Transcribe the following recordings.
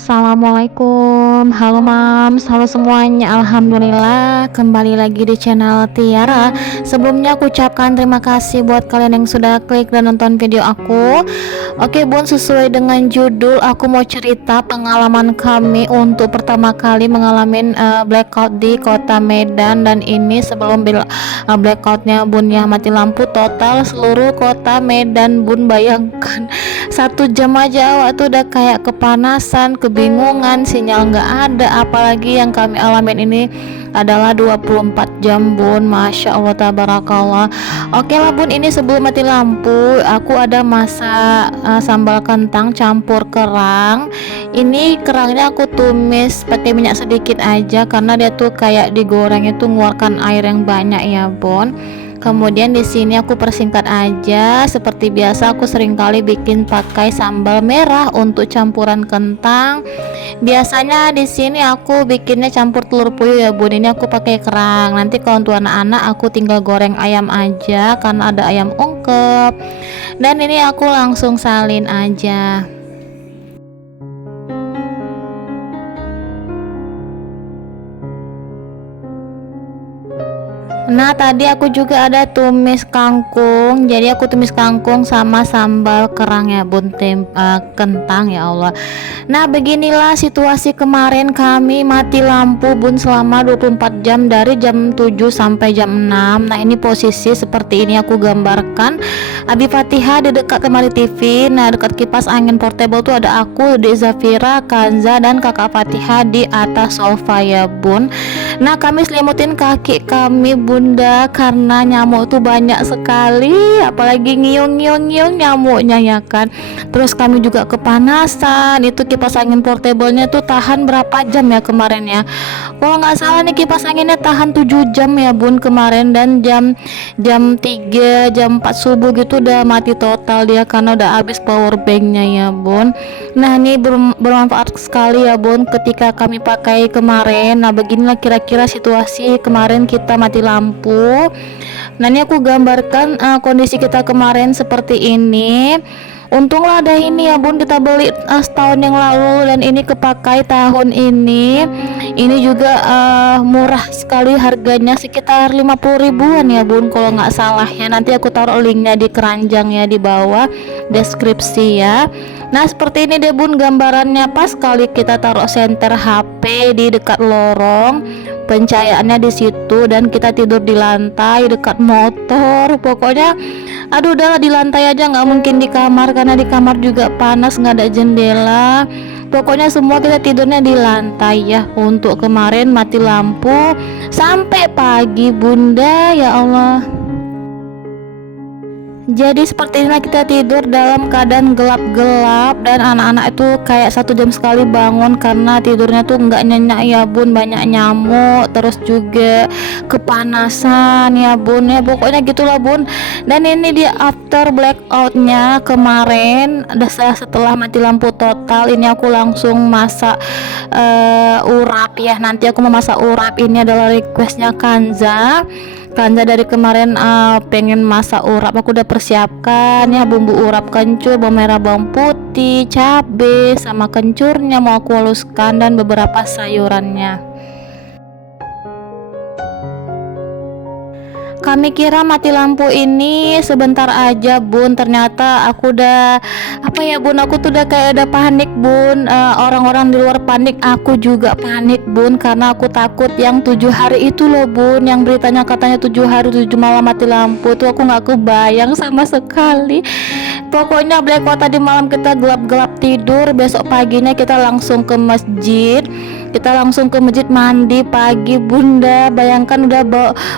Assalamualaikum. Halo Mams, halo semuanya. Alhamdulillah kembali lagi di channel Tiara. Sebelumnya aku ucapkan terima kasih buat kalian yang sudah klik dan nonton video aku. Oke Bun, sesuai dengan judul, aku mau cerita pengalaman kami untuk pertama kali mengalami blackout di kota Medan. Dan ini sebelum blackoutnya Bun, ya mati lampu total seluruh kota Medan Bun. Bayangkan 1 jam aja waktu udah kayak kepanasan, kebingungan, sinyal nggak ada. Apalagi yang kami alamin ini adalah 24 jam Bun. Masya Allah tabarakallah. Oke lah Bun, ini sebelum mati lampu aku ada masak sambal kentang campur kerang. Ini kerangnya aku tumis pakai minyak sedikit aja karena dia tuh kayak digoreng itu mengeluarkan air yang banyak ya Bun. Kemudian di sini aku persingkat aja, seperti biasa aku sering kali bikin pakai sambal merah untuk campuran kentang. Biasanya di sini aku bikinnya campur telur puyuh ya Bun. Ini aku pakai kerang. Nanti kalau untuk anak-anak aku tinggal goreng ayam aja karena ada ayam ungkep. Dan ini aku langsung salin aja. Nah tadi aku juga ada tumis kangkung, jadi aku tumis kangkung sama sambal kerang ya Bun, kentang ya Allah. Nah beginilah situasi kemarin kami mati lampu Bun selama 24 jam dari jam 7 sampai jam 6. Nah ini posisi seperti ini aku gambarkan. Abi Fatihah di dekat lemari TV, nah dekat kipas angin portable tuh ada aku, di Zafira, Kanza dan kakak Fatihah di atas sofa ya Bun. Nah kami selimutin kaki kami Bunda karena nyamuk tuh banyak sekali, apalagi ngiung nyamuknya ya kan. Terus kami juga kepanasan, itu kipas angin portable-nya tuh tahan berapa jam ya kemarin ya. Kalau nggak salah nih kipas anginnya tahan 7 jam ya Bun kemarin, dan jam 3 jam 4 subuh gitu udah mati total dia karena udah habis power banknya ya Bun. Nah ini bermanfaat sekali ya Bun ketika kami pakai kemarin. Nah beginilah kira-kira situasi kemarin kita mati lampu. Nah ini aku gambarkan kondisi kita kemarin seperti ini. Untunglah ada ini ya Bun, kita beli setahun yang lalu dan ini kepakai tahun ini. Ini juga murah sekali harganya, sekitar 50 ribuan ya Bun kalau nggak salah ya. Nanti aku taruh linknya di keranjang ya di bawah deskripsi ya. Nah seperti ini deh Bun gambarannya, pas kali kita taruh senter HP di dekat lorong, pencahayaannya di situ, dan kita tidur di lantai dekat motor. Pokoknya aduh udahlah di lantai aja, nggak mungkin di kamar karena di kamar juga panas, nggak ada jendela. Pokoknya semua kita tidurnya di lantai ya untuk kemarin mati lampu sampai pagi Bunda ya Allah. Jadi seperti inilah kita tidur dalam keadaan gelap-gelap, dan anak-anak itu kayak 1 jam sekali bangun karena tidurnya tuh nggak nyenyak ya Bun, banyak nyamuk, terus juga kepanasan ya Bun ya, pokoknya gitulah Bun. Dan ini dia after blackoutnya kemarin, setelah mati lampu total, ini aku langsung masak urap ya. Nanti aku mau masak urap, ini adalah requestnya Kanza dari kemarin pengen masak urap. Aku udah persiapkan ya bumbu urap, kencur, bawang merah, bawang putih, cabe sama kencurnya mau aku haluskan, dan beberapa sayurannya. Kami kira mati lampu ini sebentar aja Bun, ternyata aku udah apa ya Bun, aku tuh udah kayak udah panik Bun. Orang-orang di luar panik, aku juga panik Bun, karena aku takut yang 7 hari itu loh Bun, yang beritanya katanya 7 hari 7 malam mati lampu tuh, aku nggak kebayang sama sekali. Pokoknya blackout tadi malam kita gelap-gelap tidur, besok paginya kita langsung ke masjid. Kita langsung ke masjid mandi pagi Bunda. Bayangkan udah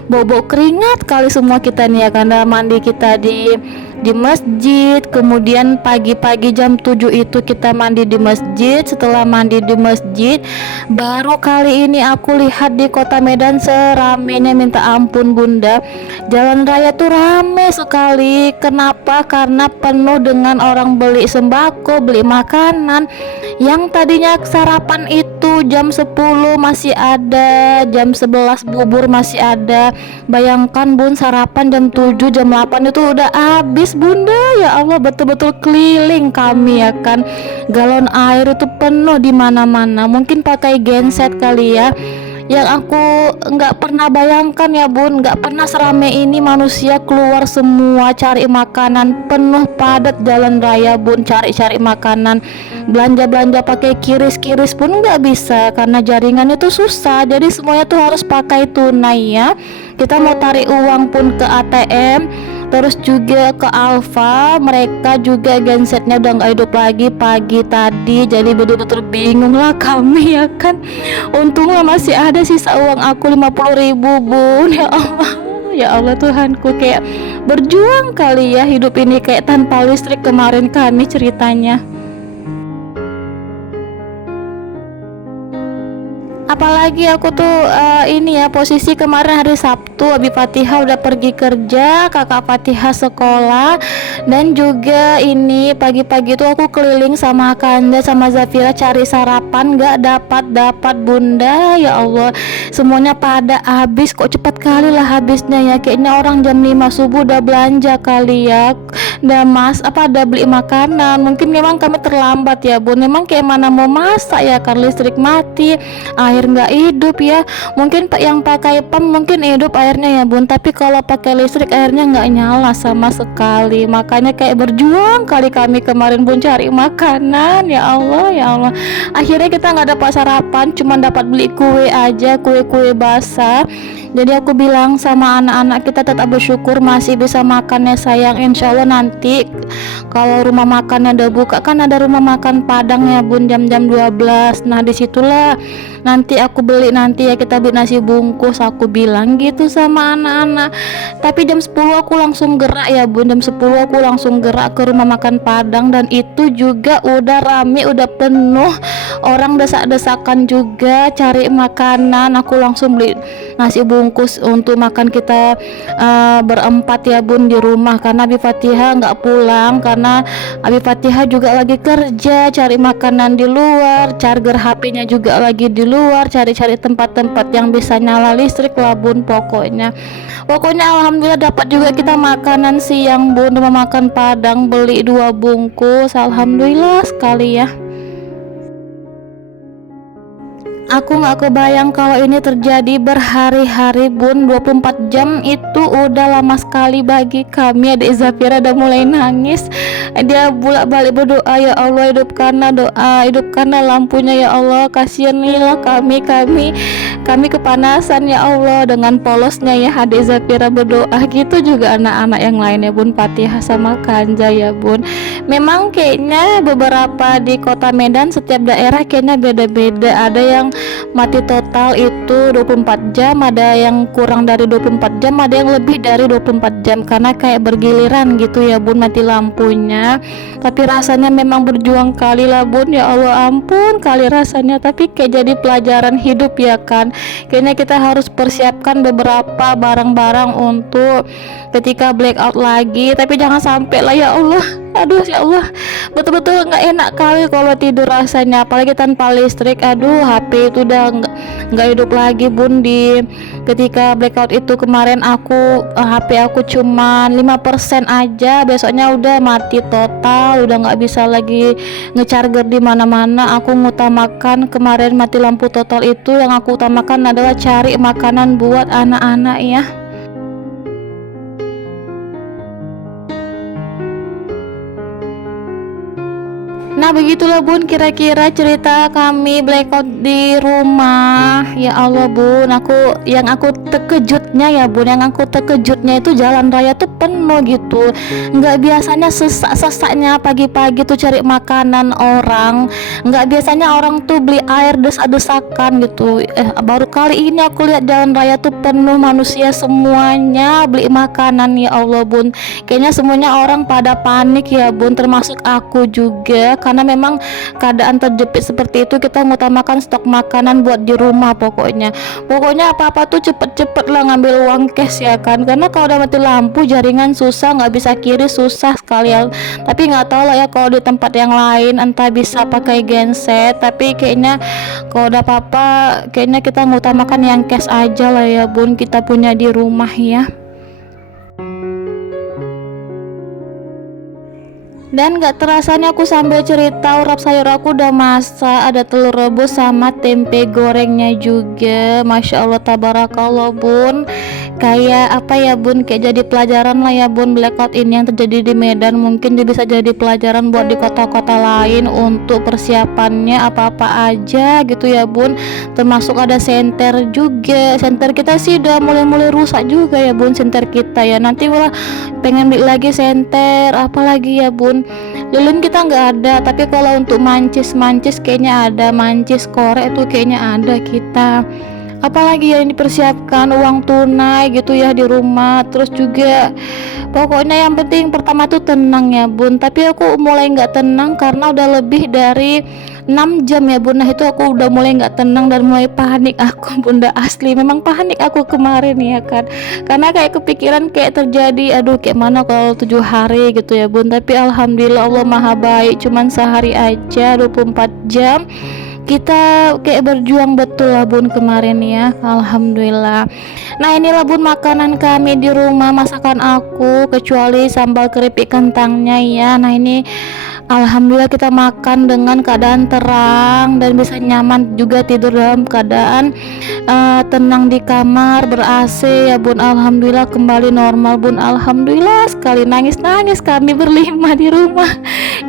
bau keringat kali semua kita nih ya, karena mandi kita di masjid. Kemudian pagi-pagi jam 7 itu kita mandi di masjid. Setelah mandi di masjid, baru kali ini aku lihat di kota Medan seramenya minta ampun Bunda. Jalan raya tuh rame sekali. Kenapa? Karena penuh dengan orang beli sembako, beli makanan. Yang tadinya sarapan itu jam 10 masih ada, jam 11 bubur masih ada. Bayangkan Bun, sarapan jam 7 jam 8 itu udah habis kiris bunda, ya Allah, betul-betul keliling kami ya kan, galon air itu penuh di mana-mana. Mungkin pakai genset kali ya, yang aku nggak pernah bayangkan ya bun, nggak pernah serame ini manusia keluar semua cari makanan, penuh padat jalan raya bun, cari-cari makanan, belanja-belanja pakai kiris-kiris pun nggak bisa karena jaringan itu susah, jadi semuanya tuh harus pakai tunai ya. Kita mau tarik uang pun ke ATM, terus juga ke Alfa, mereka juga gensetnya udah nggak hidup lagi pagi tadi, jadi betul-betul bingung lah kami ya kan. Untungnya masih ada sisa uang aku 50.000 bun, ya Allah. Ya Allah Tuhanku, kayak berjuang kali ya hidup ini kayak tanpa listrik kemarin kami ceritanya. Apalagi aku tuh ini ya, posisi kemarin hari Sabtu Abi Fatihah udah pergi kerja, kakak Fatihah sekolah, dan juga ini pagi-pagi tuh aku keliling sama Kanda sama Zafira cari sarapan, gak dapat bunda, ya Allah, semuanya pada habis. Kok cepat kali lah habisnya ya, kayaknya orang jam 5 subuh udah belanja kali ya, udah udah beli makanan. Mungkin memang kami terlambat ya bun, memang kayak mana mau masak ya kan, listrik mati, air nggak hidup ya. Mungkin yang pakai pam mungkin hidup airnya ya bun, tapi kalau pakai listrik airnya nggak nyala sama sekali. Makanya kayak berjuang kali kami kemarin bun cari makanan, ya Allah ya Allah. Akhirnya kita nggak dapat sarapan, cuma dapat beli kue aja, kue-kue basah. Jadi aku bilang sama anak-anak, kita tetap bersyukur masih bisa makan ya sayang. Insya Allah nanti kalau rumah makannya udah buka, kan ada rumah makan Padang ya bun, jam-jam 12. Nah disitulah nanti aku beli, nanti ya kita beli nasi bungkus, aku bilang gitu sama anak-anak. Tapi jam 10 aku langsung gerak ya bun, jam 10 aku langsung gerak ke rumah makan Padang, dan itu juga udah rame, udah penuh, orang desak-desakan juga cari makanan. Aku langsung beli nasi bungkus untuk makan kita berempat ya bun di rumah, karena Abi Fatihah nggak pulang, karena Abi Fatihah juga lagi kerja cari makanan di luar, charger HP-nya juga lagi di luar, cari-cari tempat-tempat yang bisa nyala listrik lah bun. Pokoknya alhamdulillah dapat juga kita makanan siang bun, rumah makan Padang, beli 2 bungkus, alhamdulillah sekali ya. Aku nggak kebayang kalau ini terjadi berhari-hari bun, 24 jam itu udah lama sekali bagi kami. Adik Zafira udah mulai nangis, dia bolak-balik berdoa, ya Allah hidupkanlah lampunya ya Allah, kasihanilah kami kepanasan ya Allah. Dengan polosnya ya adik Zafira berdoa gitu, juga anak-anak yang lainnya bun, Fatihah sama Kanja ya bun. Memang kayaknya beberapa di kota Medan setiap daerah kayaknya beda-beda, ada yang mati total itu 24 jam, ada yang kurang dari 24 jam, ada yang lebih dari 24 jam, karena kayak bergiliran gitu ya bun mati lampunya. Tapi rasanya memang berjuang kali lah bun, ya Allah ampun kali rasanya. Tapi kayak jadi pelajaran hidup ya kan, kayaknya kita harus persiapkan beberapa barang-barang untuk ketika blackout lagi, tapi jangan sampai lah ya Allah. Aduh ya Allah, betul-betul nggak enak kali kalau tidur rasanya, apalagi tanpa listrik. Aduh, HP itu udah nggak hidup lagi bun. Di ketika blackout itu kemarin HP aku cuma 5% aja, besoknya udah mati total, udah nggak bisa lagi ngecharger di mana-mana. Aku ngutamakan kemarin mati lampu total itu, yang aku utamakan adalah cari makanan buat anak-anak ya. Nah begitulah bun kira-kira cerita kami blackout di rumah. Ya Allah bun, yang aku terkejutnya ya bun, yang aku terkejutnya itu jalan raya tuh penuh gitu. Nggak biasanya sesak-sesaknya pagi-pagi tuh cari makanan orang. Nggak biasanya orang tuh beli air desak-desakan gitu. Baru kali ini aku lihat jalan raya tuh penuh manusia semuanya beli makanan. Ya Allah bun, kayaknya semuanya orang pada panik ya bun, termasuk aku juga, karena memang keadaan terjepit seperti itu. Kita mengutamakan stok makanan buat di rumah. Pokoknya apa-apa tuh cepet-cepet lah ngambil uang cash ya kan, karena kalau udah mati lampu jaringan susah, nggak bisa kiri, susah sekali ya. Tapi nggak tahu lah ya kalau di tempat yang lain, entah bisa pakai genset, tapi kayaknya kalau udah apa-apa kayaknya kita mengutamakan yang cash aja lah ya bun, kita punya di rumah ya. Dan gak terasanya aku sambil cerita urap sayur aku udah masak, ada telur rebus sama tempe gorengnya juga. Masya Allah tabarakallah bun, kayak apa ya bun, kayak jadi pelajaran lah ya bun. Blackout ini yang terjadi di Medan mungkin bisa jadi pelajaran buat di kota-kota lain untuk persiapannya apa-apa aja gitu ya bun. Termasuk ada senter juga, senter kita sih udah mulai-mulai rusak juga ya bun, senter kita ya. Nanti malah pengen beli lagi senter apalagi ya bun. Lilin kita nggak ada, tapi kalau untuk mancis kayaknya ada, mancis korek tuh kayaknya ada kita. Apalagi yang dipersiapkan uang tunai gitu ya di rumah. Terus juga pokoknya yang penting pertama tuh tenang ya bun. Tapi aku mulai nggak tenang karena udah lebih dari 6 jam ya bun. Nah itu aku udah mulai nggak tenang dan mulai panik aku bunda, asli memang panik aku kemarin ya kan, karena kayak kepikiran kayak terjadi aduh kayak mana kalau 7 hari gitu ya bun. Tapi alhamdulillah Allah maha baik, cuman sehari aja 24 jam kita kayak berjuang betul lah bun kemarin ya, alhamdulillah. Nah inilah bun makanan kami di rumah, masakan aku kecuali sambal keripik kentangnya ya. Nah ini alhamdulillah kita makan dengan keadaan terang dan bisa nyaman juga tidur dalam keadaan tenang di kamar ber-AC ya bun. Alhamdulillah kembali normal bun, alhamdulillah sekali. Nangis-nangis kami berlima di rumah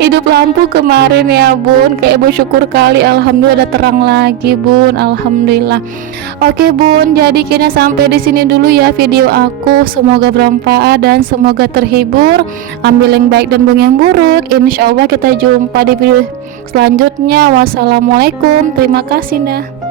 hidup lampu kemarin ya bun, kayak bersyukur kali alhamdulillah ada terang lagi bun, alhamdulillah. Oke bun, jadi kayaknya sampai di sini dulu ya video aku, semoga bermanfaat dan semoga terhibur. Ambil yang baik dan buang yang buruk. Insya Allah kita jumpa di video selanjutnya. Wassalamualaikum, terima kasih nah.